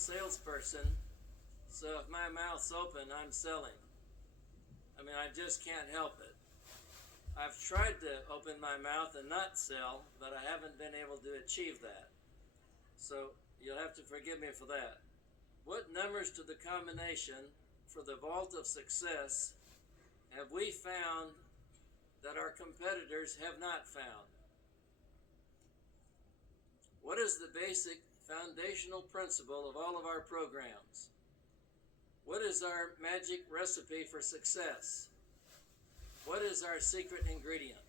salesperson, so if my mouth's open, I'm selling. I mean, I just can't help it. I've tried to open my mouth and not sell, but I haven't been able to achieve that. So you'll have to forgive me for that. What numbers to the combination for the vault of success have we found that our competitors have not found? What is the basic foundational principle of all of our programs? What is our magic recipe for success? What is our secret ingredient?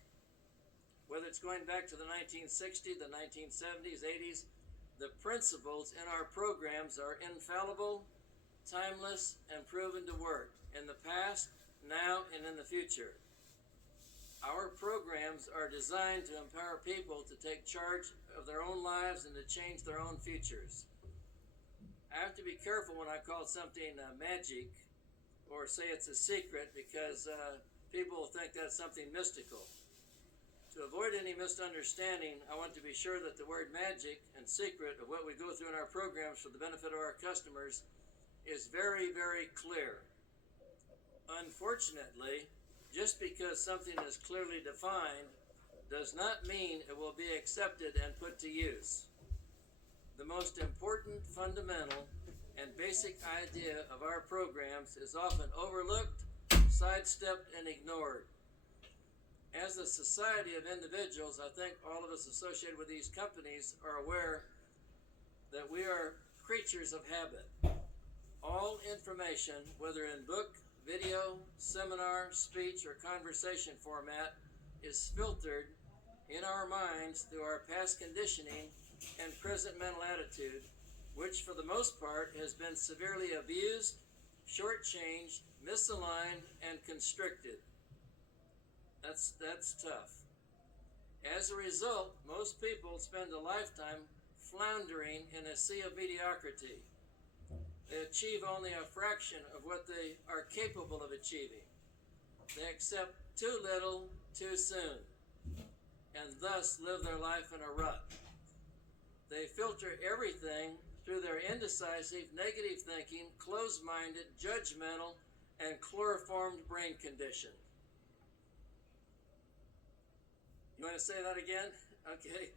Whether it's going back to the 1960s, the 1970s, 80s, the principles in our programs are infallible, timeless, and proven to work in the past, now, and in the future. Our programs are designed to empower people to take charge of their own lives and to change their own futures. I have to be careful when I call something magic or say it's a secret, because people think that's something mystical. To avoid any misunderstanding, I want to be sure that the word magic and secret of what we go through in our programs for the benefit of our customers is very, very clear. Unfortunately, just because something is clearly defined does not mean it will be accepted and put to use. The most important, fundamental, and basic idea of our programs is often overlooked, sidestepped, and ignored. As a society of individuals, I think all of us associated with these companies are aware that we are creatures of habit. All information, whether in book, video, seminar, speech, or conversation format, is filtered in our minds through our past conditioning and present mental attitude, which for the most part has been severely abused, shortchanged, misaligned, and constricted. That's tough. As a result, most people spend a lifetime floundering in a sea of mediocrity. They achieve only a fraction of what they are capable of achieving. They accept too little, too soon, and thus live their life in a rut. They filter everything through their indecisive, negative thinking, closed-minded, judgmental, and chloroformed brain condition. You want to say that again? Okay.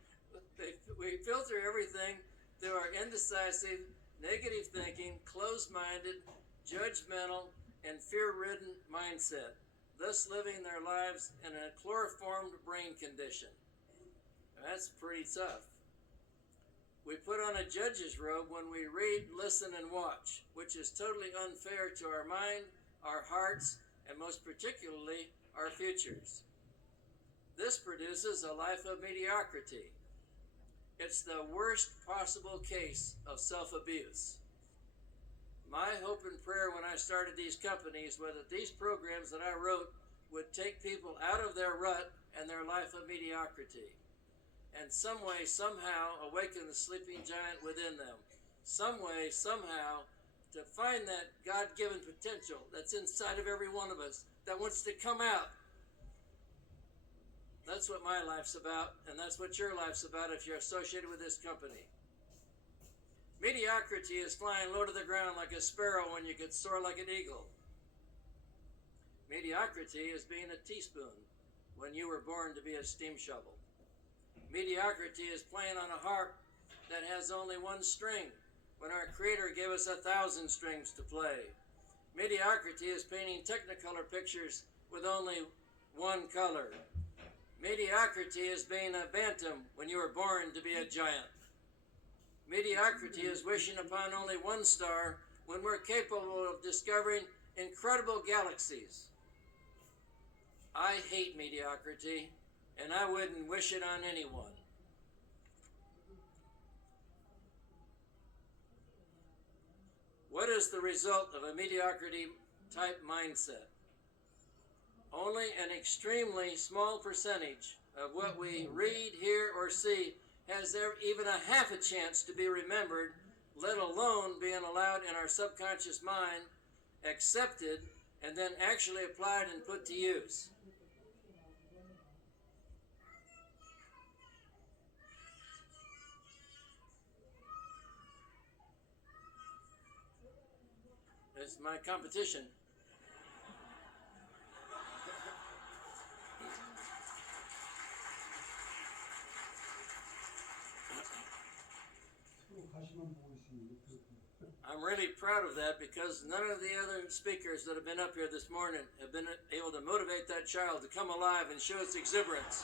We filter everything through our indecisive, negative thinking, closed-minded, judgmental, and fear-ridden mindset, thus living their lives in a chloroformed brain condition. That's pretty tough. We put on a judge's robe when we read, listen, and watch, which is totally unfair to our mind, our hearts, and most particularly, our futures. This produces a life of mediocrity. It's the worst possible case of self-abuse. My hope and prayer when I started these companies was that these programs that I wrote would take people out of their rut and their life of mediocrity, and some way, somehow, awaken the sleeping giant within them. Some way, somehow, to find that God-given potential that's inside of every one of us that wants to come out. That's what my life's about, and that's what your life's about if you're associated with this company. Mediocrity is flying low to the ground like a sparrow when you could soar like an eagle. Mediocrity is being a teaspoon when you were born to be a steam shovel. Mediocrity is playing on a harp that has only one string when our Creator gave us 1,000 strings to play. Mediocrity is painting Technicolor pictures with only one color. Mediocrity is being a bantam when you were born to be a giant. Mediocrity is wishing upon only one star when we're capable of discovering incredible galaxies. I hate mediocrity, and I wouldn't wish it on anyone. What is the result of a mediocrity type mindset? Only an extremely small percentage of what we read, hear, or see has even a half a chance to be remembered, let alone being allowed in our subconscious mind, accepted, and then actually applied and put to use. It's my competition. I'm really proud of that because none of the other speakers that have been up here this morning have been able to motivate that child to come alive and show its exuberance.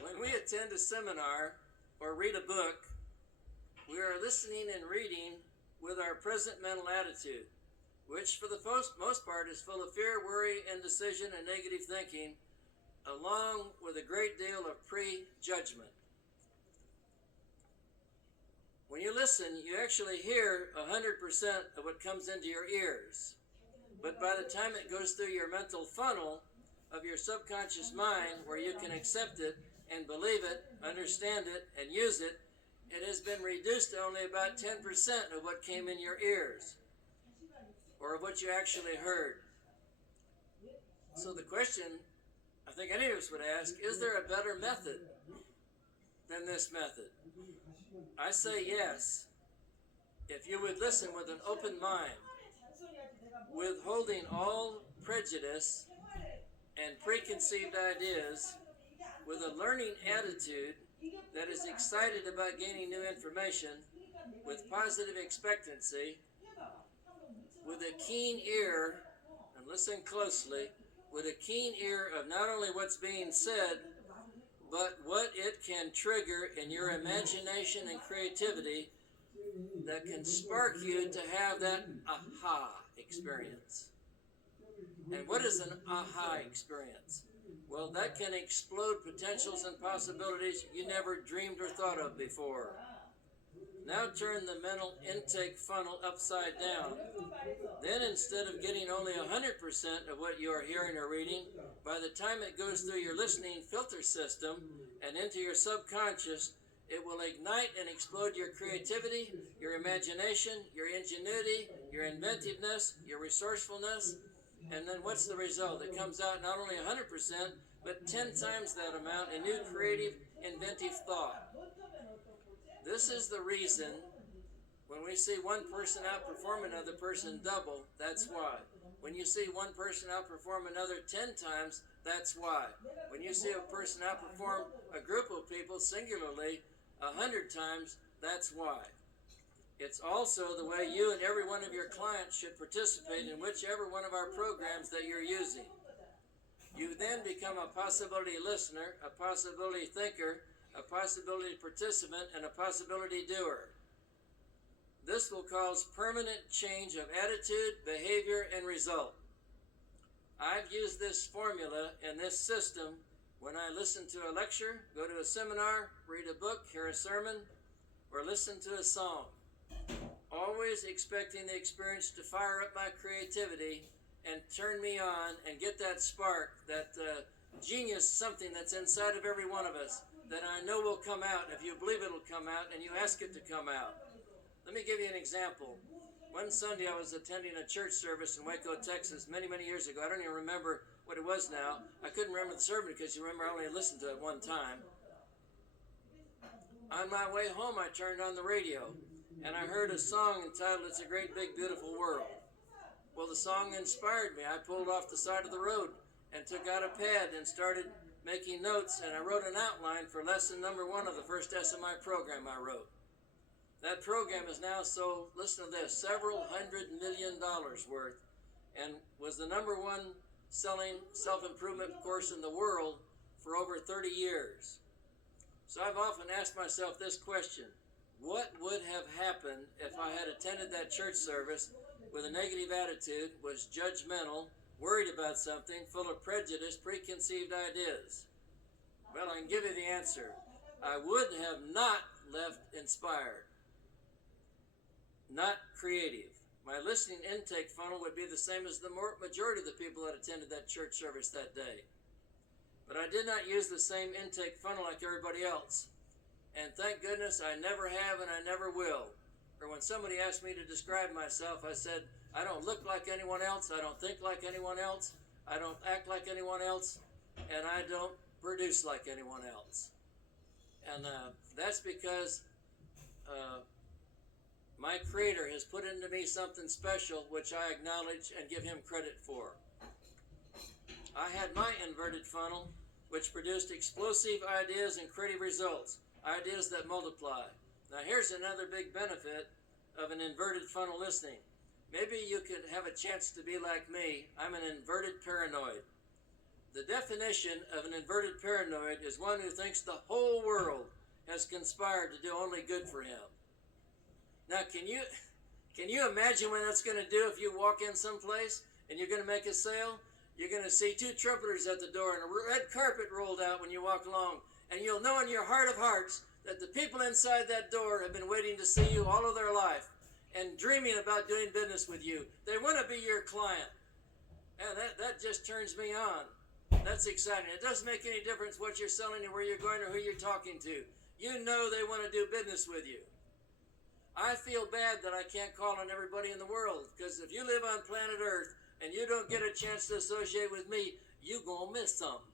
When we attend a seminar or read a book, we are listening and reading with our present mental attitude, which for the most part is full of fear, worry, indecision, and negative thinking, along with a great deal of prejudgment. When you listen, you actually hear 100% of what comes into your ears. But by the time it goes through your mental funnel of your subconscious mind, where you can accept it and believe it, understand it, and use it, it has been reduced to only about 10% of what came in your ears, or of what you actually heard. So the question I think any of us would ask, is there a better method than this method? I say yes, if you would listen with an open mind, withholding all prejudice and preconceived ideas, with a learning attitude that is excited about gaining new information, with positive expectancy, with a keen ear, and listen closely, with a keen ear of not only what's being said, but what it can trigger in your imagination and creativity that can spark you to have that aha experience. And what is an aha experience? Well, that can explode potentials and possibilities you never dreamed or thought of before. Now turn the mental intake funnel upside down. Then instead of getting only 100% of what you are hearing or reading, by the time it goes through your listening filter system and into your subconscious, it will ignite and explode your creativity, your imagination, your ingenuity, your inventiveness, your resourcefulness. And then what's the result? It comes out not only 100%, but 10 times that amount in new creative, inventive thought. This is the reason when we see one person outperform another person double, that's why. When you see one person outperform another 10 times, that's why. When you see a person outperform a group of people singularly 100 times, that's why. It's also the way you and every one of your clients should participate in whichever one of our programs that you're using. You then become a possibility listener, a possibility thinker, a possibility participant, and a possibility doer. This will cause permanent change of attitude, behavior, and result. I've used this formula and this system when I listen to a lecture, go to a seminar, read a book, hear a sermon, or listen to a song. Always expecting the experience to fire up my creativity and turn me on and get that spark, that genius something that's inside of every one of us that I know will come out if you believe it'll come out and you ask it to come out. Let me give you an example. One Sunday I was attending a church service in Waco, Texas, many, many years ago. I don't even remember what it was now. I couldn't remember the sermon because you remember I only listened to it one time. On my way home, I turned on the radio, and I heard a song entitled, "It's a Great Big Beautiful World." Well, the song inspired me. I pulled off the side of the road and took out a pad and started making notes, and I wrote an outline for lesson number 1 of the first SMI program I wrote. That program is now sold, listen to this, several $100 million worth, and was the number 1 selling self-improvement course in the world for over 30 years. So I've often asked myself this question: what would have happened if I had attended that church service with a negative attitude, was judgmental, worried about something, full of prejudice, preconceived ideas? Well, I can give you the answer. I would have not left inspired, not creative. My listening intake funnel would be the same as the majority of the people that attended that church service that day. But I did not use the same intake funnel like everybody else. And thank goodness I never have and I never will. Or when somebody asked me to describe myself, I said, I don't look like anyone else, I don't think like anyone else, I don't act like anyone else, and I don't produce like anyone else. And that's because my Creator has put into me something special, which I acknowledge and give Him credit for. I had my inverted funnel, which produced explosive ideas and creative results, ideas that multiply. Now here's another big benefit of an inverted funnel listening. Maybe you could have a chance to be like me. I'm an inverted paranoid. The definition of an inverted paranoid is one who thinks the whole world has conspired to do only good for him. Now, can you imagine what that's going to do if you walk in someplace and you're going to make a sale? You're going to see two trumpeters at the door and a red carpet rolled out when you walk along, and you'll know in your heart of hearts that the people inside that door have been waiting to see you all of their life and dreaming about doing business with you. They want to be your client. And that just turns me on. That's exciting. It doesn't make any difference what you're selling or where you're going or who you're talking to. You know they want to do business with you. I feel bad that I can't call on everybody in the world, because if you live on planet Earth and you don't get a chance to associate with me, you gonna miss something.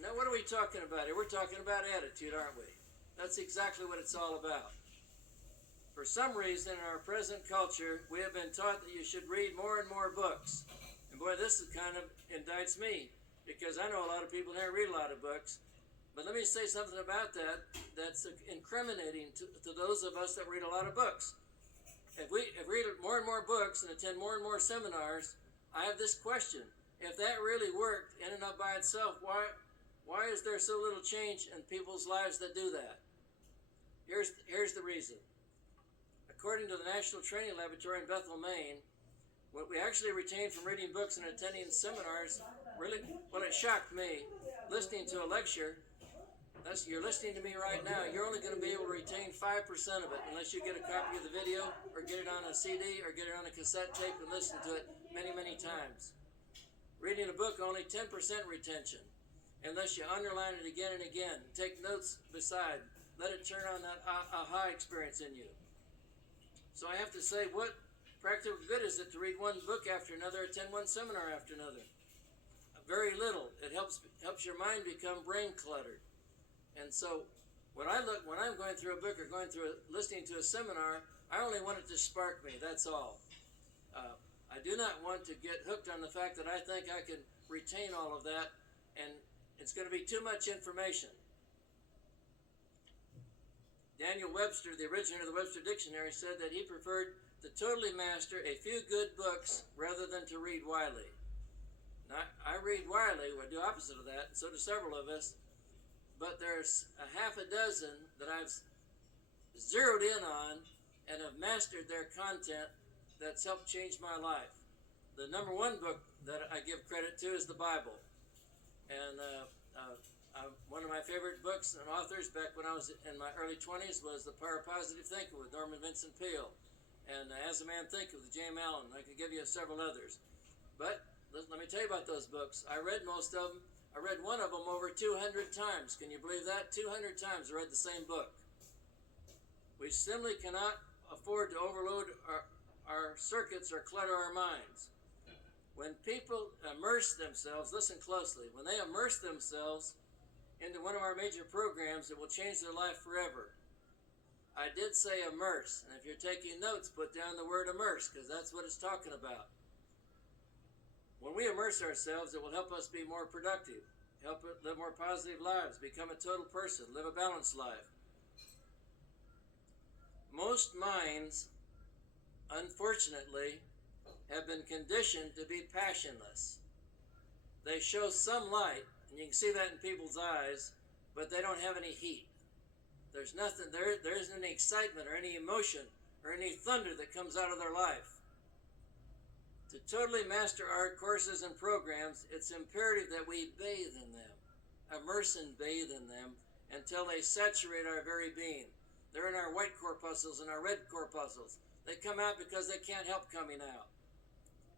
Now, what are we talking about here? We're talking about attitude, aren't we? That's exactly what it's all about. For some reason, in our present culture, we have been taught that you should read more and more books. And boy, this kind of indicts me, because I know a lot of people here read a lot of books. But let me say something about that that's incriminating to those of us that read a lot of books. If we read more and more books and attend more and more seminars, I have this question. If that really worked in and of by itself, why is there so little change in people's lives that do that? Here's the reason. According to the National Training Laboratory in Bethel, Maine, what we actually retained from reading books and attending seminars, really, well, it shocked me. Listening to a lecture, you're listening to me right now, you're only going to be able to retain 5% of it unless you get a copy of the video or get it on a CD or get it on a cassette tape and listen to it many, many times. Reading a book, only 10% retention unless you underline it again and again. Take notes beside. Let it turn on that aha experience in you. So I have to say, what practical good is it to read one book after another, attend one seminar after another? Very little. It helps your mind become brain cluttered. And so when I'm going through a book or listening to a seminar, I only want it to spark me. That's all. I do not want to get hooked on the fact that I think I can retain all of that, and it's going to be too much information. Daniel Webster, the originator of the Webster Dictionary, said that he preferred to totally master a few good books rather than to read widely. Now, I read widely, I do opposite of that, and so do several of us, but there's a half a dozen that I've zeroed in on and have mastered their content that's helped change my life. The number one book that I give credit to is the Bible. And one of my favorite books and authors back when I was in my early 20s was The Power of Positive Thinking with Norman Vincent Peale, and As a Man Thinketh with James Allen. I could give you several others. But let me tell you about those books. I read most of them. I read one of them over 200 times. Can you believe that? 200 times I read the same book. We simply cannot afford to overload our circuits or clutter our minds. When people immerse themselves, listen closely, when they immerse themselves into one of our major programs, it will change their life forever. I did say immerse, and if you're taking notes, put down the word immerse, because that's what it's talking about. When we immerse ourselves, it will help us be more productive, help us live more positive lives, become a total person, live a balanced life. Most minds, unfortunately, have been conditioned to be passionless. They show some light, and you can see that in people's eyes, but they don't have any heat. There's nothing, there isn't any excitement or any emotion or any thunder that comes out of their life. To totally master our courses and programs, it's imperative that we bathe in them, immerse and bathe in them until they saturate our very being. They're in our white corpuscles and our red corpuscles. They come out because they can't help coming out.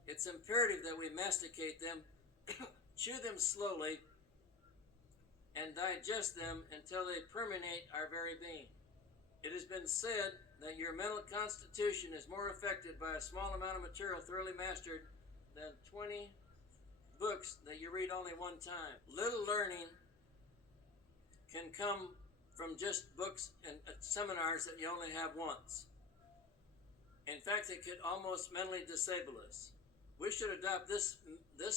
It's imperative that we masticate them, chew them slowly, and digest them until they permeate our very being. It has been said that your mental constitution is more affected by a small amount of material thoroughly mastered than 20 books that you read only one time. Little learning can come from just books and seminars that you only have once. In fact, it could almost mentally disable us. We should adopt this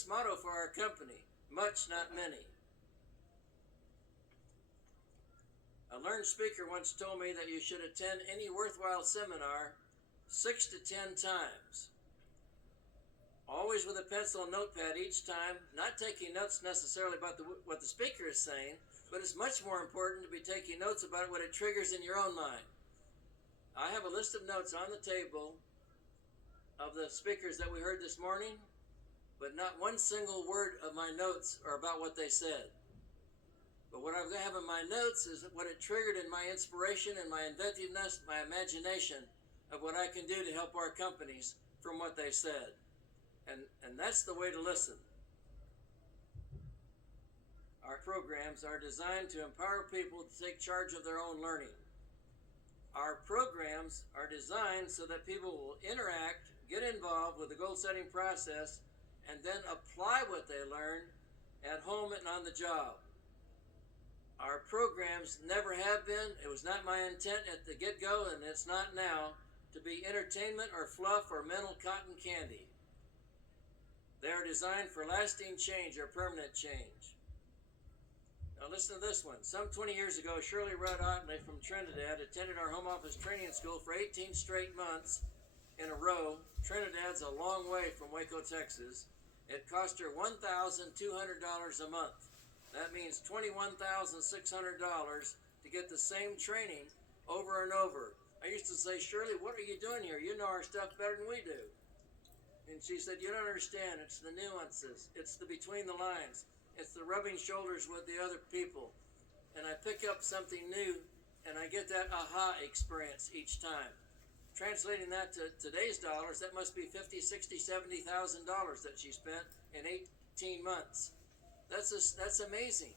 motto for our company: much, not many. A learned speaker once told me that you should attend any worthwhile seminar 6 to 10 times. Always with a pencil and notepad each time, not taking notes necessarily about what the speaker is saying, but it's much more important to be taking notes about what it triggers in your own mind. I have a list of notes on the table of the speakers that we heard this morning, but not one single word of my notes are about what they said. But what I have in my notes is what it triggered in my inspiration and my inventiveness, my imagination of what I can do to help our companies from what they said. And that's the way to listen. Our programs are designed to empower people to take charge of their own learning. Our programs are designed so that people will interact, get involved with the goal-setting process, and then apply what they learned at home and on the job. Our programs never have been, it was not my intent at the get-go, and it's not now, to be entertainment or fluff or mental cotton candy. They are designed for lasting change or permanent change. Now listen to this one. Some 20 years ago, Shirley Rudd Otley from Trinidad attended our home office training school for 18 straight months in a row. Trinidad's a long way from Waco, Texas. It cost her $1,200 a month. That means $21,600 to get the same training over and over. I used to say, Shirley, what are you doing here? You know our stuff better than we do. And she said, you don't understand. It's the nuances. It's the between the lines. It's the rubbing shoulders with the other people. And I pick up something new, and I get that aha experience each time. Translating that to today's dollars, that must be $50,000, $60,000, $70,000 that she spent in 18 months. That's amazing.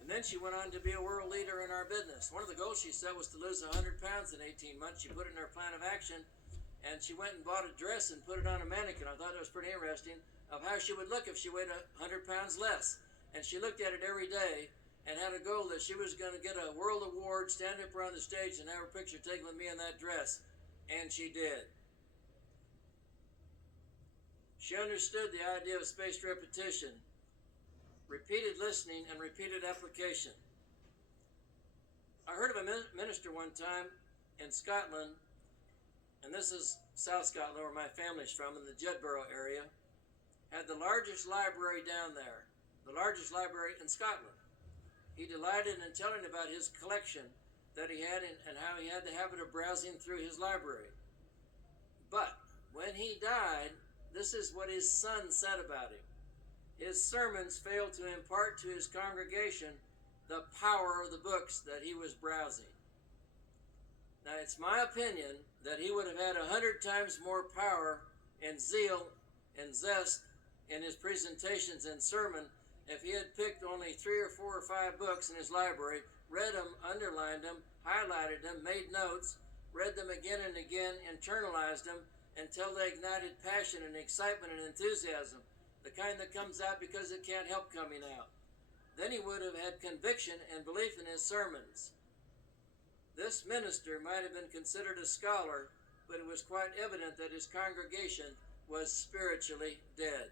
And then she went on to be a world leader in our business. One of the goals she set was to lose 100 pounds in 18 months. She put it in her plan of action, and she went and bought a dress and put it on a mannequin. I thought that was pretty interesting, of how she would look if she weighed 100 pounds less. And she looked at it every day and had a goal that she was going to get a world award, stand up around the stage, and have her picture taken with me in that dress. And she did. She understood the idea of spaced repetition, repeated listening, and repeated application. I heard of a minister one time in Scotland, and this is South Scotland, where my family's from, in the Jedburgh area, had the largest library down there, the largest library in Scotland. He delighted in telling about his collection that he had and how he had the habit of browsing through his library. But when he died, this is what his son said about him. His sermons failed to impart to his congregation the power of the books that he was browsing. Now, it's my opinion that he would have had 100 times more power and zeal and zest in his presentations and sermon if he had picked only 3 or 4 or 5 books in his library, read them, underlined them, highlighted them, made notes, read them again and again, internalized them until they ignited passion and excitement and enthusiasm, the kind that comes out because it can't help coming out. Then he would have had conviction and belief in his sermons. This minister might have been considered a scholar, but it was quite evident that his congregation was spiritually dead.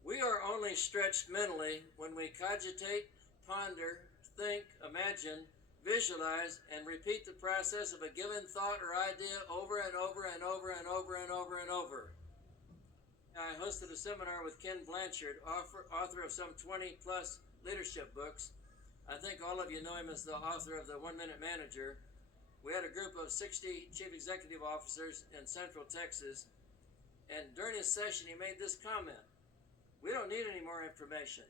We are only stretched mentally when we cogitate, ponder, think, imagine, visualize, and repeat the process of a given thought or idea over and over and over and over and over and over. I hosted a seminar with Ken Blanchard, author of some 20-plus leadership books. I think all of you know him as the author of The 1 Minute Manager. We had a group of 60 chief executive officers in Central Texas, and during his session he made this comment: we don't need any more information.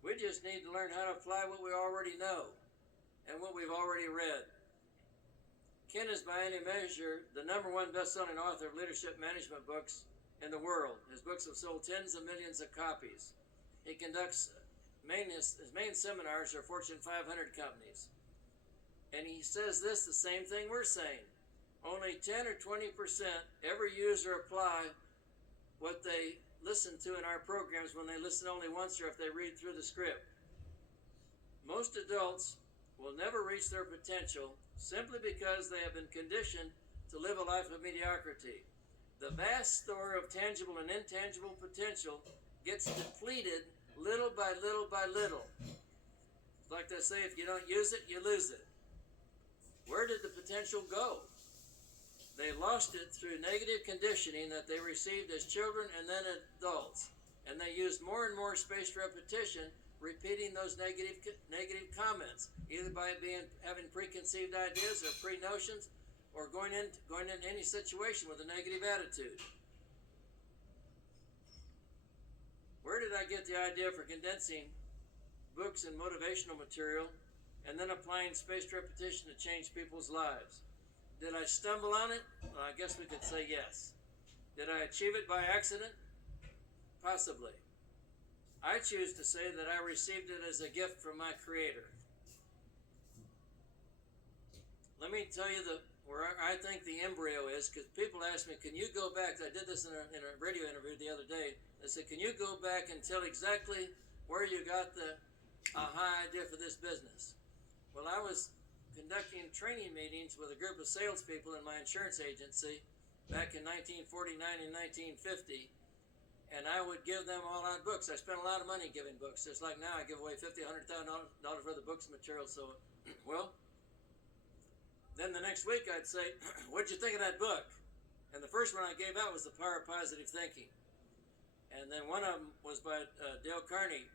We just need to learn how to apply what we already know and what we've already read. Ken is by any measure the #1 best-selling author of leadership management books in the world. His books have sold tens of millions of copies. He conducts his main seminars are Fortune 500 companies. And he says this, the same thing we're saying. Only 10 or 20% ever use or apply what they listen to in our programs when they listen only once or if they read through the script. Most adults will never reach their potential simply because they have been conditioned to live a life of mediocrity. The vast store of tangible and intangible potential gets depleted little by little by little. Like they say, if you don't use it, you lose it. Where did the potential go? They lost it through negative conditioning that they received as children and then adults. And they used more and more spaced repetition, repeating those negative comments, either by having preconceived ideas or pre-notions, or going into any situation with a negative attitude. Where did I get the idea for condensing books and motivational material and then applying spaced repetition to change people's lives? Did I stumble on it? Well, I guess we could say yes. Did I achieve it by accident? Possibly. I choose to say that I received it as a gift from my Creator. Let me tell you where I think the embryo is, because people ask me, can you go back? I did this in a radio interview the other day. They said, can you go back and tell exactly where you got the aha idea for this business? Well, I was conducting training meetings with a group of salespeople in my insurance agency back in 1949 and 1950, and I would give them all out books. I spent a lot of money giving books. Just like now, I give away $50,000, $100,000 worth of books and material. So, well, then the next week I'd say, what'd you think of that book? And the first one I gave out was The Power of Positive Thinking. And then one of them was by Dale Carnegie,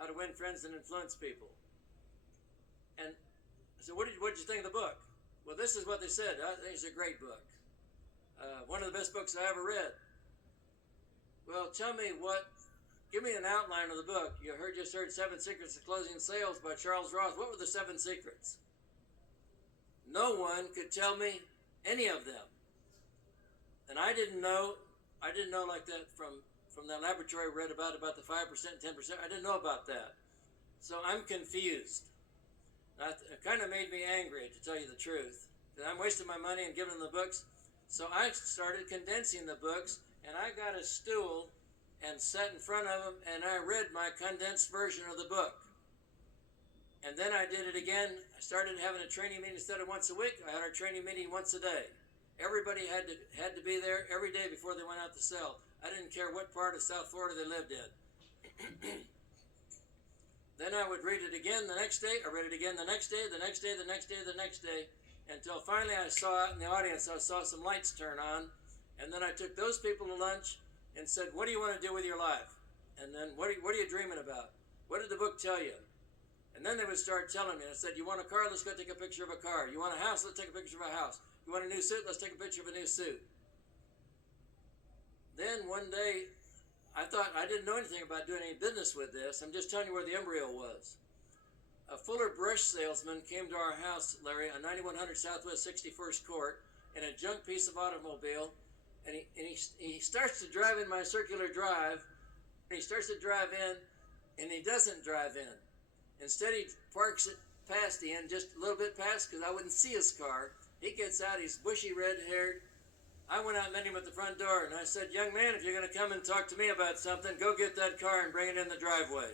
How to Win Friends and Influence People. And I said, what'd you think of the book? Well, this is what they said. I think it's a great book. One of the best books I ever read. Well, give me an outline of the book. You just heard 7 Secrets of Closing Sales by Charles Roth. What were the 7 secrets? No one could tell me any of them. And I didn't know like that from that laboratory I read about the 5%, 10%. I didn't know about that. So I'm confused. It kind of made me angry, to tell you the truth. I'm wasting my money and giving them the books. So I started condensing the books, and I got a stool and sat in front of them, and I read my condensed version of the book. And then I did it again. I started having a training meeting instead of once a week. I had our training meeting once a day. Everybody had to be there every day before they went out to sell. I didn't care what part of South Florida they lived in. Then I would read it again the next day. I read it again the next day, the next day, the next day, the next day, until finally I saw out in the audience, I saw some lights turn on. And then I took those people to lunch and said, what do you want to do with your life? And then what are you dreaming about? What did the book tell you? And then they would start telling me. I said, you want a car? Let's go take a picture of a car. You want a house? Let's take a picture of a house. You want a new suit? Let's take a picture of a new suit. Then one day, I thought I didn't know anything about doing any business with this. I'm just telling you where the embryo was. A Fuller brush salesman came to our house, Larry, on 9100 Southwest 61st Court in a junk piece of automobile, and he starts to drive in my circular drive, and he starts to drive in, and he doesn't drive in. Instead, he parks it past the end, just a little bit past, because I wouldn't see his car. He gets out, he's bushy red-haired. I went out and met him at the front door, and I said, young man, if you're going to come and talk to me about something, go get that car and bring it in the driveway.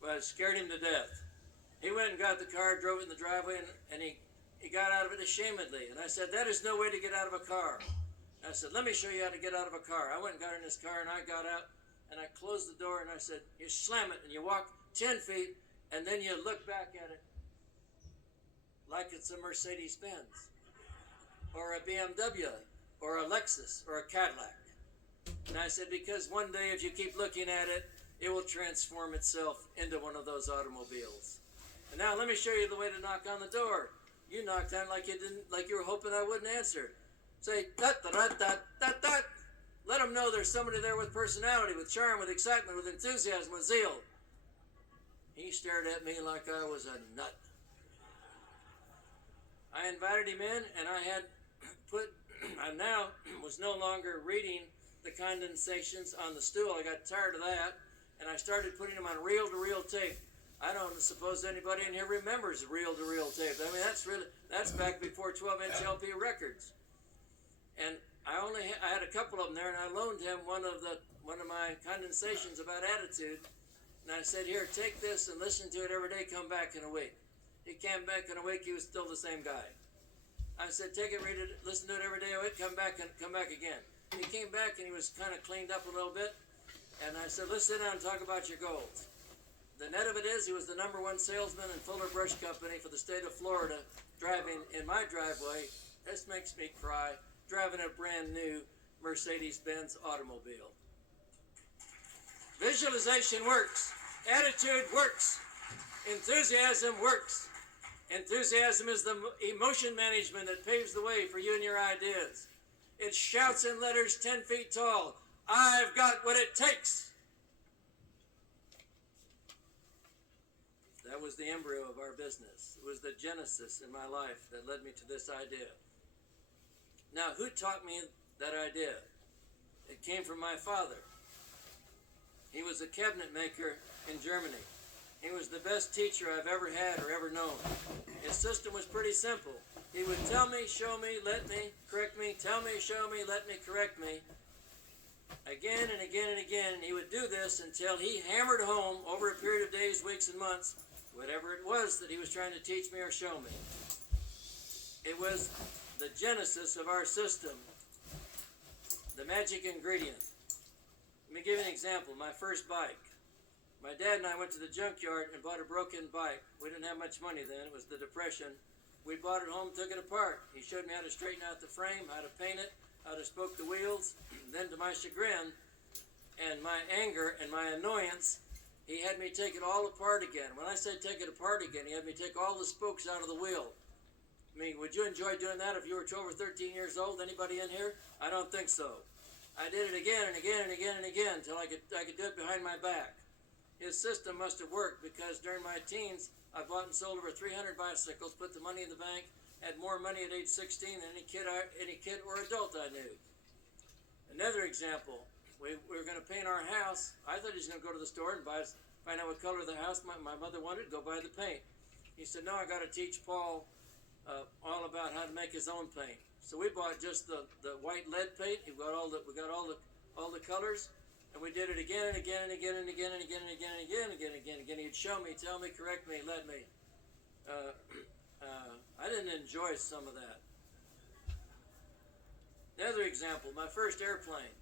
Well, it scared him to death. He went and got the car, drove it in the driveway, and he got out of it ashamedly. And I said, that is no way to get out of a car. And I said, let me show you how to get out of a car. I went and got in his car, and I got out, and I closed the door, and I said, you slam it, and you walk 10 feet, and then you look back at it like it's a Mercedes-Benz, or a BMW, or a Lexus, or a Cadillac. And I said, because one day if you keep looking at it, it will transform itself into one of those automobiles. And now let me show you the way to knock on the door. You knocked on like you were hoping I wouldn't answer. Say, tut-tut-tut-tut-tut. Let them know there's somebody there with personality, with charm, with excitement, with enthusiasm, with zeal. He stared at me like I was a nut. I invited him in, and I now was no longer reading the condensations on the stool. I got tired of that, and I started putting them on reel-to-reel tape. I don't suppose anybody in here remembers reel-to-reel tape. I mean, that's back before 12-inch LP records. And I had a couple of them there, and I loaned him one of my condensations about attitude. And I said, here, take this and listen to it every day, come back in a week. He came back in a week, he was still the same guy. I said, take it, read it, listen to it every day, come back again. He came back and he was kind of cleaned up a little bit. And I said, let's sit down and talk about your goals. The net of it is he was the #1 salesman in Fuller Brush Company for the state of Florida, driving in my driveway. This makes me cry, driving a brand new Mercedes-Benz automobile. Visualization works. Attitude works. Enthusiasm works. Enthusiasm is the emotion management that paves the way for you and your ideas. It shouts in letters 10 feet tall, I've got what it takes. That was the embryo of our business. It was the genesis in my life that led me to this idea. Now, who taught me that idea? It came from my father. He was a cabinet maker in Germany. He was the best teacher I've ever had or ever known. His system was pretty simple. He would tell me, show me, let me, correct me, tell me, show me, let me, correct me. Again and again and again, and he would do this until he hammered home over a period of days, weeks, and months, whatever it was that he was trying to teach me or show me. It was the genesis of our system, the magic ingredient. Let me give you an example. My first bike. My dad and I went to the junkyard and bought a broken bike. We didn't have much money then. It was the Depression. We brought it home, took it apart. He showed me how to straighten out the frame, how to paint it, how to spoke the wheels. And then to my chagrin and my anger and my annoyance, he had me take it all apart again. When I said take it apart again, he had me take all the spokes out of the wheel. I mean, would you enjoy doing that if you were 12 or 13 years old? Anybody in here? I don't think so. I did it again and again and again and again until I could do it behind my back. His system must have worked because during my teens, I bought and sold over 300 bicycles, put the money in the bank, had more money at age 16 than any kid or adult I knew. Another example, we were going to paint our house. I thought he was going to go to the store and find out what color the house my mother wanted, go buy the paint. He said, no, I got to teach Paul all about how to make his own paint. So we bought just the white lead paint. We got all the colors, and we did it again and again and again and again and again and again and again and again and again and again. He'd show me, tell me, correct me, let me. I didn't enjoy some of that. Another example, my first airplane.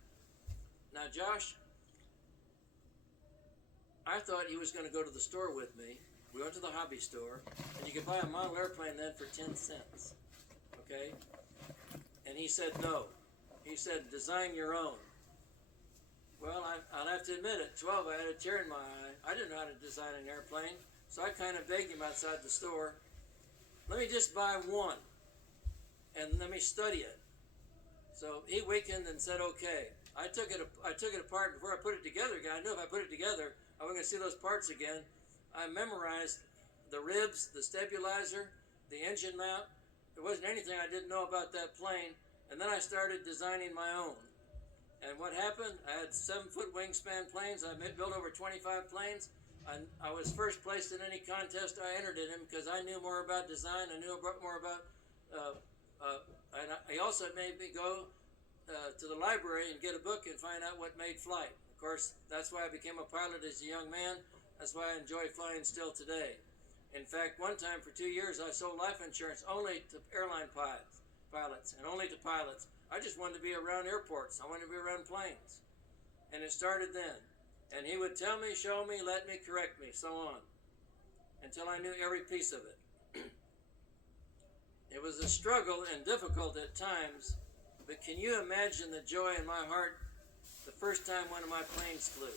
Now, Josh, I thought he was going to go to the store with me. We went to the hobby store, and you could buy a model airplane then for 10 cents. Okay? And he said no. He said, design your own. Well, I'll have to admit, at 12, I had a tear in my eye. I didn't know how to design an airplane, so I kind of begged him outside the store, let me just buy one, and let me study it. So he weakened and said, okay. I took it apart before I put it together again. I knew if I put it together, I wasn't going to see those parts again. I memorized the ribs, the stabilizer, the engine mount. There wasn't anything I didn't know about that plane. And then I started designing my own. And what happened? I had 7-foot wingspan planes. I built over 25 planes. I was first placed in any contest I entered in them because I knew more about design. I knew more about... and he also made me go to the library and get a book and find out what made flight. Of course, that's why I became a pilot as a young man. That's why I enjoy flying still today. In fact, one time for 2 years, I sold life insurance only to airline pilots and only to pilots. I just wanted to be around airports. I wanted to be around planes. And it started then. And he would tell me, show me, let me, correct me, so on, until I knew every piece of it. It was a struggle and difficult at times, but can you imagine the joy in my heart the first time one of my planes flew?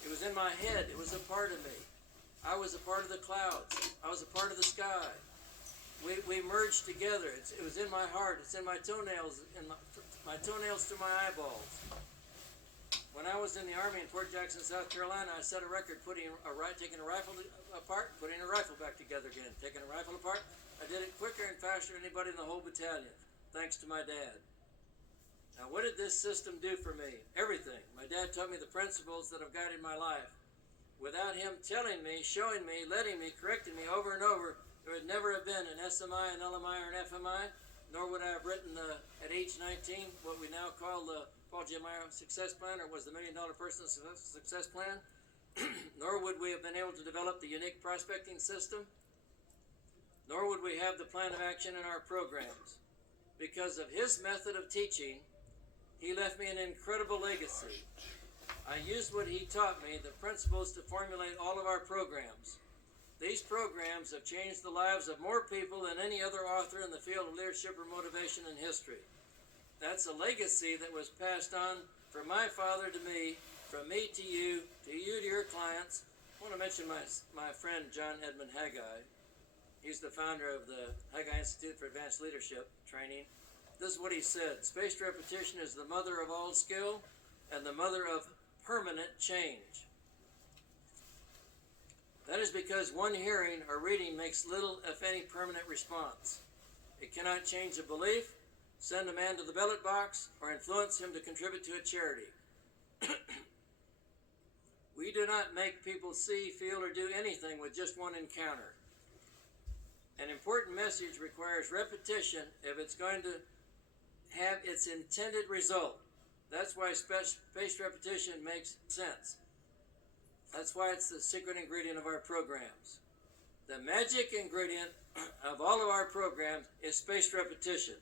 It was in my head. It was a part of me. I was a part of the clouds. I was a part of the sky. We merged together. It was in my heart. It's in my toenails, my toenails to my eyeballs. When I was in the Army in Fort Jackson, South Carolina, I set a record taking a rifle apart, putting a rifle back together again. Taking a rifle apart, I did it quicker and faster than anybody in the whole battalion, thanks to my dad. Now, what did this system do for me? Everything. My dad taught me the principles that have guided my life. Without him telling me, showing me, letting me, correcting me over and over, there would never have been an SMI, an LMI, or an FMI, nor would I have written at age 19 what we now call the Paul Giamatti Success Plan, or was the $1 Million Person Success Plan, nor would we have been able to develop the unique prospecting system, nor would we have the plan of action in our programs. Because of his method of teaching, he left me an incredible legacy. I used what he taught me, the principles, to formulate all of our programs. These programs have changed the lives of more people than any other author in the field of leadership or motivation in history. That's a legacy that was passed on from my father to me, from me to you to your clients. I want to mention my friend John Edmund Haggai. He's the founder of the Haggai Institute for Advanced Leadership Training. This is what he said: spaced repetition is the mother of all skill and the mother of permanent change. That is because one hearing or reading makes little, if any, permanent response. It cannot change a belief, send a man to the ballot box, or influence him to contribute to a charity. We do not make people see, feel, or do anything with just one encounter. An important message requires repetition if it's going to have its intended result. That's why spaced repetition makes sense. That's why it's the secret ingredient of our programs. The magic ingredient of all of our programs is spaced repetition.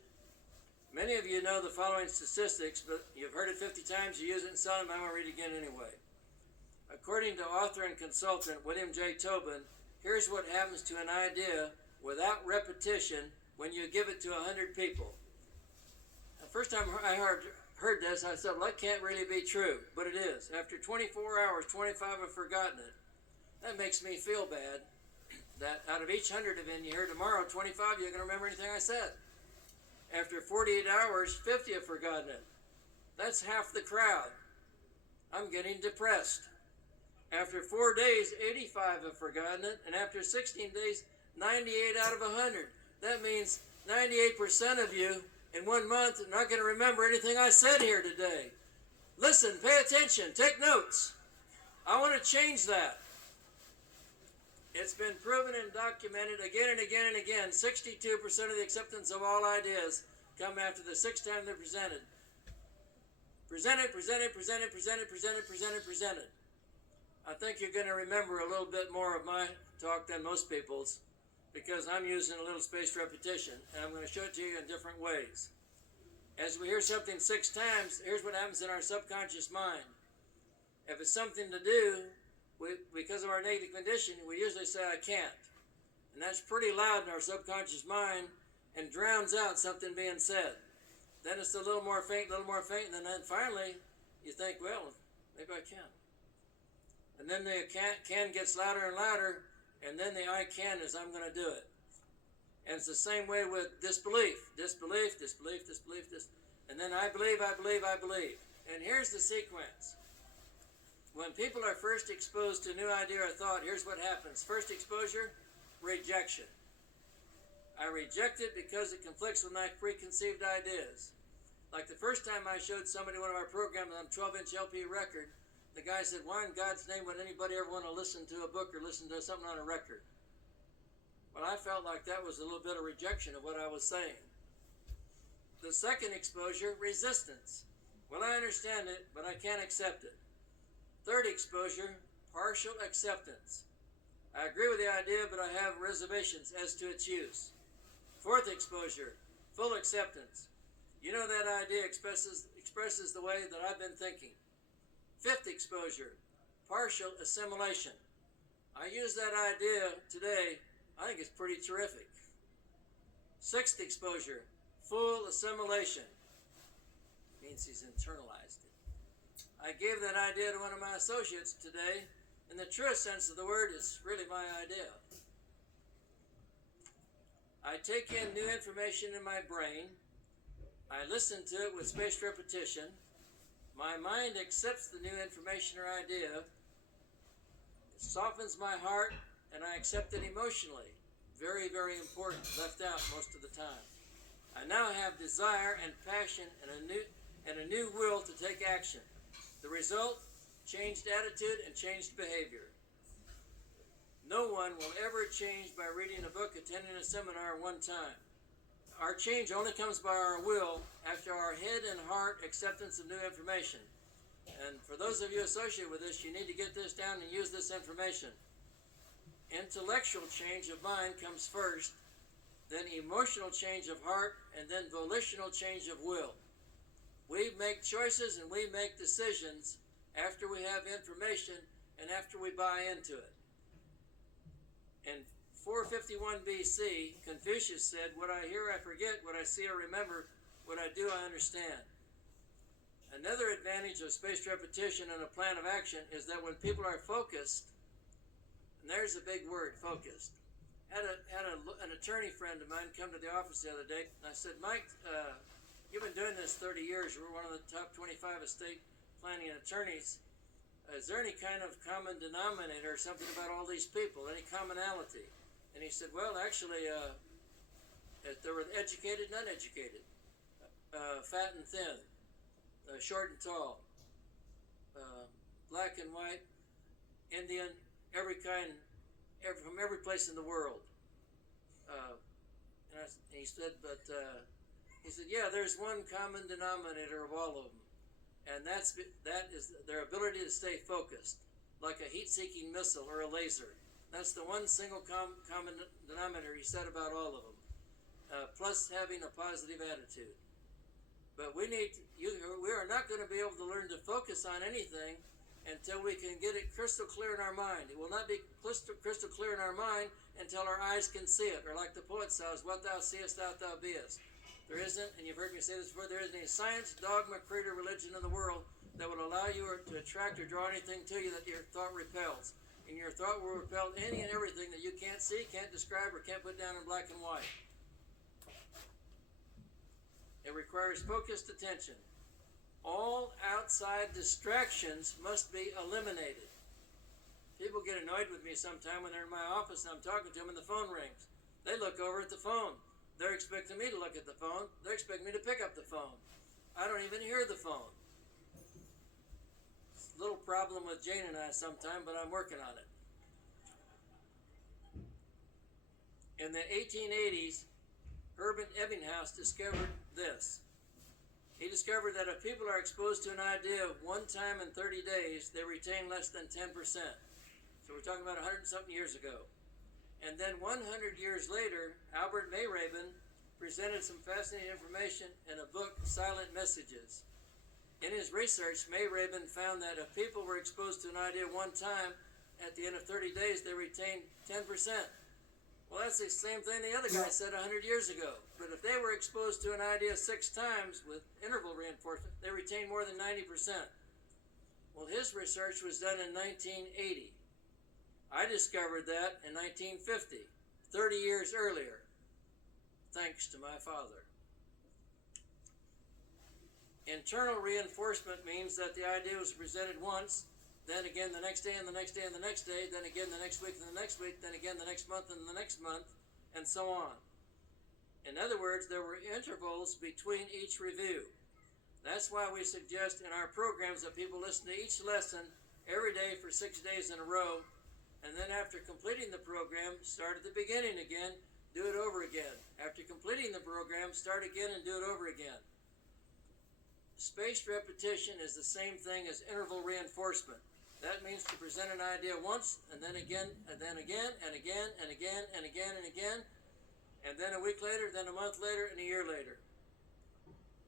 Many of you know the following statistics, but you've heard it 50 times, you use it in silence, I'm going to read it again anyway. According to author and consultant William J. Tobin, here's what happens to an idea without repetition when you give it to 100 people. The first time I heard this, I said, well, that can't really be true, but it is. After 24 hours, 25 have forgotten it. That makes me feel bad that out of each 100 of you here tomorrow, 25 you're going to remember anything I said. After 48 hours, 50 have forgotten it. That's half the crowd. I'm getting depressed. After 4 days, 85 have forgotten it, and after 16 days, 98 out of 100. That means 98% of you in 1 month are not going to remember anything I said here today. Listen, pay attention, take notes. I want to change that. It's been proven and documented again and again and again. 62% of the acceptance of all ideas come after the 6th time they're presented. Presented. I think you're going to remember a little bit more of my talk than most people's, because I'm using a little spaced repetition, and I'm going to show it to you in different ways. As we hear something 6 times, here's what happens in our subconscious mind. If it's something to do, because of our negative condition, we usually say, I can't. And that's pretty loud in our subconscious mind and drowns out something being said. Then it's a little more faint, and then finally you think, well, maybe I can. And then the can gets louder and louder, and then the I can is I'm going to do it. And it's the same way with disbelief. And then I believe. And here's the sequence. When people are first exposed to a new idea or thought, here's what happens. First exposure, rejection. I reject it because it conflicts with my preconceived ideas. Like the first time I showed somebody one of our programs on a 12-inch LP record, the guy said, why in God's name would anybody ever want to listen to a book or listen to something on a record? Well, I felt like that was a little bit of rejection of what I was saying. The second exposure, resistance. Well, I understand it, but I can't accept it. Third exposure, partial acceptance. I agree with the idea, but I have reservations as to its use. Fourth exposure, full acceptance. You know, that idea expresses the way that I've been thinking. Fifth exposure, partial assimilation. I use that idea today. I think it's pretty terrific. Sixth exposure, full assimilation. Means he's internalized it. I gave that idea to one of my associates today. In the truest sense of the word, it's really my idea. I take in new information in my brain. I listen to it with spaced repetition. My mind accepts the new information or idea. It softens my heart, and I accept it emotionally. Very, very important. Left out most of the time. I now have desire and passion and a new will to take action. The result, changed attitude and changed behavior. No one will ever change by reading a book, attending a seminar one time. Our change only comes by our will after our head and heart acceptance of new information. And for those of you associated with this, you need to get this down and use this information. Intellectual change of mind comes first, then emotional change of heart, and then volitional change of will. We make choices and we make decisions after we have information and after we buy into it. In 451 BC, Confucius said, "What I hear I forget, what I see I remember, what I do I understand." Another advantage of spaced repetition and a plan of action is that when people are focused, and there's a big word, focused. Had an attorney friend of mine come to the office the other day, and I said, "Mike, you've been doing this 30 years. You're one of the top 25 estate planning attorneys. Is there any kind of common denominator or something about all these people, any commonality?" And he said, "Well, actually, there were educated and uneducated, fat and thin, short and tall, black and white, Indian, every kind, from every place in the world." And he said, "Yeah, there's one common denominator of all of them, and that is their ability to stay focused, like a heat-seeking missile or a laser. That's the one single common denominator," he said, "about all of them, plus having a positive attitude. But we are not going to be able to learn to focus on anything until we can get it crystal clear in our mind. It will not be crystal clear in our mind until our eyes can see it, or like the poet says, 'What thou seest, thou beest.' There isn't, and you've heard me say this before, there isn't any science, dogma, creed, or religion in the world that will allow you to attract or draw anything to you that your thought repels. And your thought will repel any and everything that you can't see, can't describe, or can't put down in black and white. It requires focused attention. All outside distractions must be eliminated." People get annoyed with me sometime when they're in my office and I'm talking to them and the phone rings. They look over at the phone. They're expecting me to look at the phone. They're expecting me to pick up the phone. I don't even hear the phone. It's a little problem with Jane and I sometime, but I'm working on it. In the 1880s, Urban Ebbinghaus discovered this. He discovered that if people are exposed to an idea one time in 30 days, they retain less than 10%. So we're talking about 100-something years ago. And then 100 years later, Albert Mayraben presented some fascinating information in a book, Silent Messages. In his research, Mayraben found that if people were exposed to an idea one time, at the end of 30 days, they retained 10%. Well, that's the same thing the other guy said 100 years ago. But if they were exposed to an idea 6 times with interval reinforcement, they retained more than 90%. Well, his research was done in 1980. I discovered that in 1950, 30 years earlier, thanks to my father. Internal reinforcement means that the idea was presented once, then again the next day and the next day and the next day, then again the next week and the next week, then again the next month and the next month, and so on. In other words, there were intervals between each review. That's why we suggest in our programs that people listen to each lesson every day for 6 days in a row, and then after completing the program, start at the beginning again, do it over again. After completing the program, start again and do it over again. Spaced repetition is the same thing as interval reinforcement. That means to present an idea once, and then again, and then again, and again, and again, and again, and again, and then a week later, then a month later, and a year later.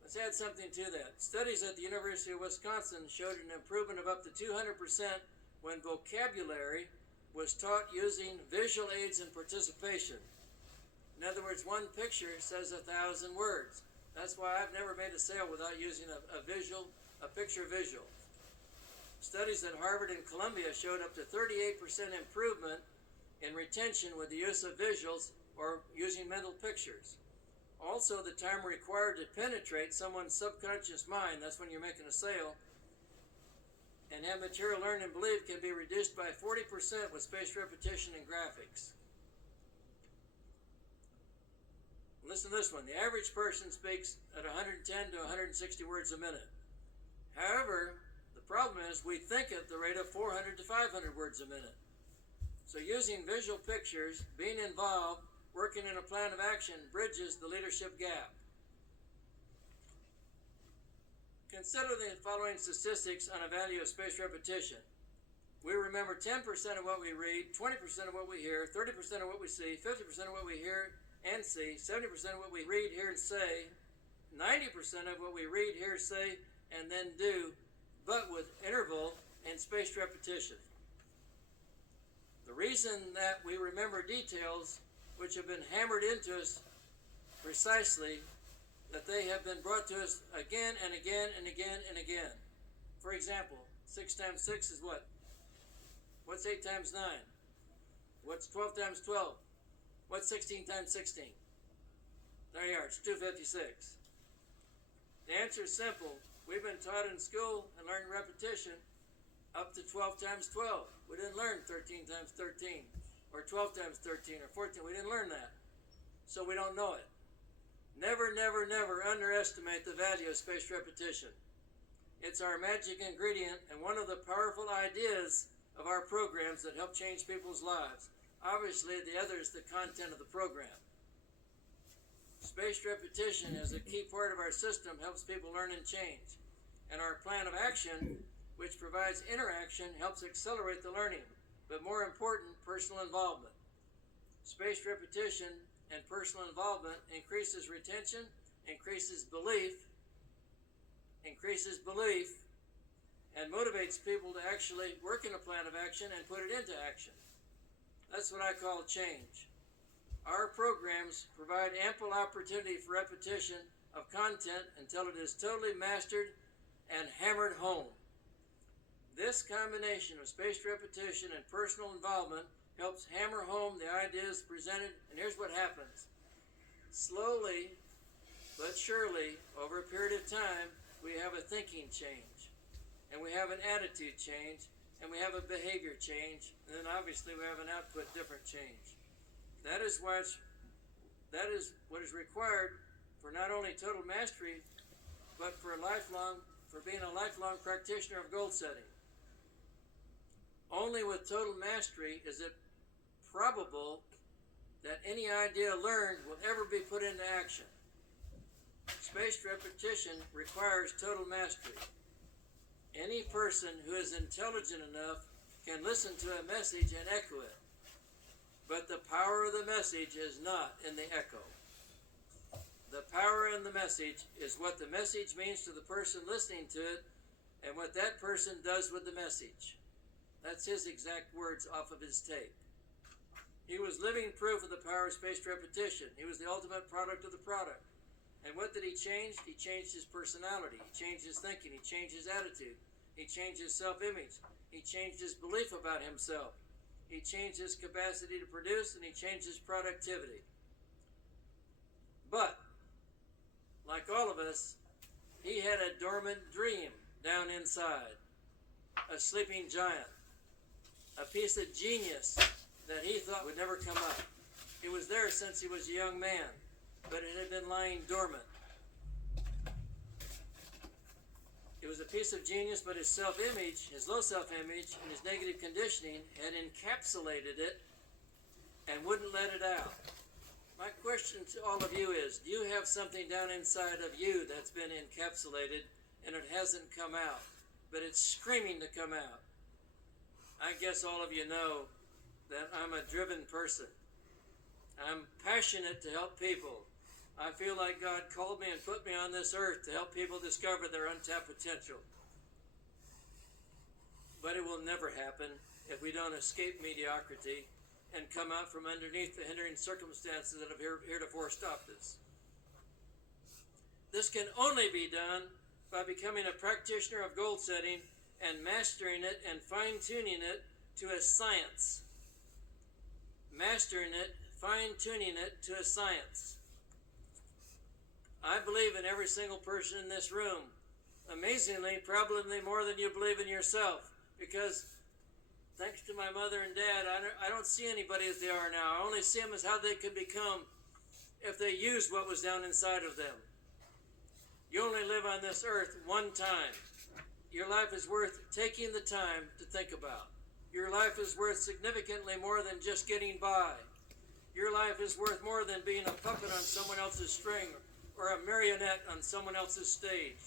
Let's add something to that. Studies at the University of Wisconsin showed an improvement of up to 200% when vocabulary was taught using visual aids and participation. In other words, one picture says 1,000 words. That's why I've never made a sale without using a picture visual. Studies at Harvard and Columbia showed up to 38% improvement in retention with the use of visuals or using mental pictures. Also, the time required to penetrate someone's subconscious mind, that's when you're making a sale, and have material learned and believed can be reduced by 40% with spaced repetition and graphics. Listen to this one. The average person speaks at 110 to 160 words a minute. However, the problem is we think at the rate of 400 to 500 words a minute. So using visual pictures, being involved, working in a plan of action bridges the leadership gap. Consider the following statistics on a value of spaced repetition. We remember 10% of what we read, 20% of what we hear, 30% of what we see, 50% of what we hear and see, 70% of what we read, hear, and say, 90% of what we read, hear, say, and then do, but with interval and spaced repetition. The reason that we remember details which have been hammered into us precisely, that they have been brought to us again and again and again and again. For example, 6 times 6 is what? What's 8 times 9? What's 12 times 12? What's 16 times 16? There you are, it's 256. The answer is simple. We've been taught in school and learned repetition up to 12 times 12. We didn't learn 13 times 13 or 12 times 13 or 14. We didn't learn that. So we don't know it. Never, never, never underestimate the value of spaced repetition. It's our magic ingredient and one of the powerful ideas of our programs that help change people's lives. Obviously, the other is the content of the program. Spaced repetition as a key part of our system helps people learn and change. And our plan of action, which provides interaction, helps accelerate the learning, but more important, personal involvement. Spaced repetition and personal involvement increases retention, increases belief, and motivates people to actually work in a plan of action and put it into action. That's what I call change. Our programs provide ample opportunity for repetition of content until it is totally mastered and hammered home. This combination of spaced repetition and personal involvement helps hammer home the ideas presented, and here's what happens. Slowly, but surely, over a period of time, we have a thinking change, and we have an attitude change, and we have a behavior change, and then obviously we have an output different change. That is what is required for not only total mastery, but for being a lifelong practitioner of goal setting. Only with total mastery is it probable that any idea learned will ever be put into action. Spaced repetition requires total mastery. Any person who is intelligent enough can listen to a message and echo it. But the power of the message is not in the echo. The power in the message is what the message means to the person listening to it and what that person does with the message. That's his exact words off of his tape. He was living proof of the power of spaced repetition. He was the ultimate product of the product. And what did he change? He changed his personality. He changed his thinking. He changed his attitude. He changed his self-image. He changed his belief about himself. He changed his capacity to produce, and he changed his productivity. But, like all of us, he had a dormant dream down inside. A sleeping giant. A piece of genius that he thought would never come up. It was there since he was a young man, but it had been lying dormant. It was a piece of genius, but his self-image, his low self-image, and his negative conditioning had encapsulated it and wouldn't let it out. My question to all of you is, do you have something down inside of you that's been encapsulated and it hasn't come out, but it's screaming to come out? I guess all of you know that I'm a driven person. I'm passionate to help people. I feel like God called me and put me on this earth to help people discover their untapped potential. But it will never happen if we don't escape mediocrity and come out from underneath the hindering circumstances that have heretofore stopped us. This can only be done by becoming a practitioner of goal setting and mastering it and fine-tuning it to a science. Mastering it, fine-tuning it to a science. I believe in every single person in this room. Amazingly, probably more than you believe in yourself, because thanks to my mother and dad, I don't see anybody as they are now. I only see them as how they could become if they used what was down inside of them. You only live on this earth one time. Your life is worth taking the time to think about. Your life is worth significantly more than just getting by. Your life is worth more than being a puppet on someone else's string or a marionette on someone else's stage.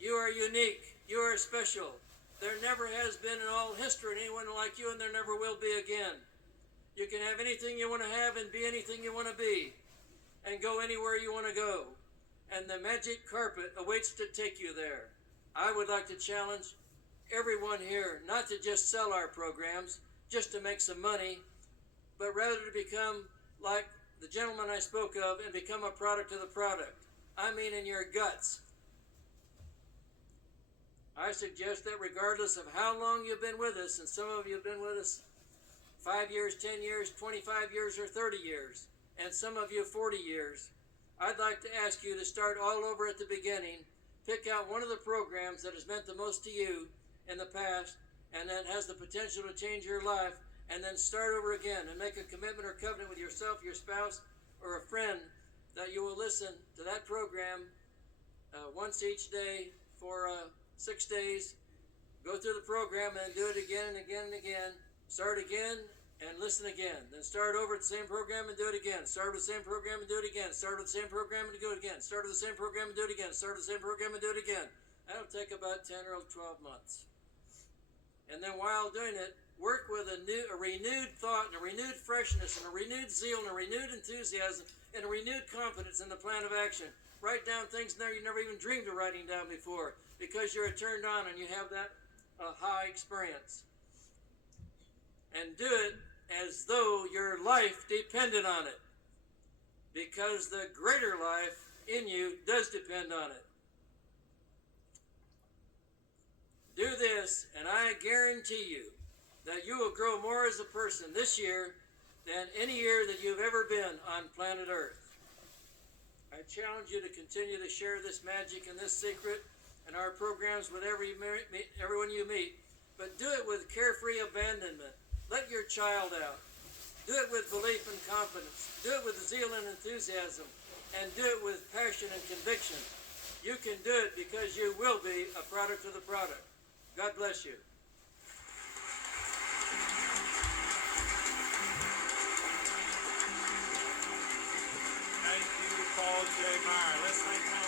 You are unique. You are special. There never has been in all history anyone like you, and there never will be again. You can have anything you want to have and be anything you want to be and go anywhere you want to go. And the magic carpet awaits to take you there. I would like to challenge everyone here not to just sell our programs, just to make some money, but rather to become like the gentleman I spoke of and become a product of the product. I mean in your guts. I suggest that regardless of how long you've been with us, and some of you have been with us 5 years, 10 years, 25 years, or 30 years, and some of you 40 years, I'd like to ask you to start all over at the beginning, pick out one of the programs that has meant the most to you in the past, and that has the potential to change your life, and then start over again and make a commitment or covenant with yourself, your spouse, or a friend that you will listen to that program once each day for 6 days. Go through the program and do it again and again and again. Start again and listen again. Then start over at the same program and do it again. Start with the same program and do it again. Start with the same program and do it again. Start with the same program and do it again. Start with the same program and do it again. That'll take about 10 or 12 months. And then while doing it, work with a renewed thought and a renewed freshness and a renewed zeal and a renewed enthusiasm and a renewed confidence in the plan of action. Write down things in there you never even dreamed of writing down before, because you're turned on and you have that high experience. And do it as though your life depended on it, because the greater life in you does depend on it. Do this, and I guarantee you that you will grow more as a person this year than any year that you've ever been on planet Earth. I challenge you to continue to share this magic and this secret and our programs with everyone you meet, but do it with carefree abandonment. Let your child out. Do it with belief and confidence. Do it with zeal and enthusiasm, and do it with passion and conviction. You can do it because you will be a product of the product. God bless you. Thank you, Paul J. Meyer. Let's thank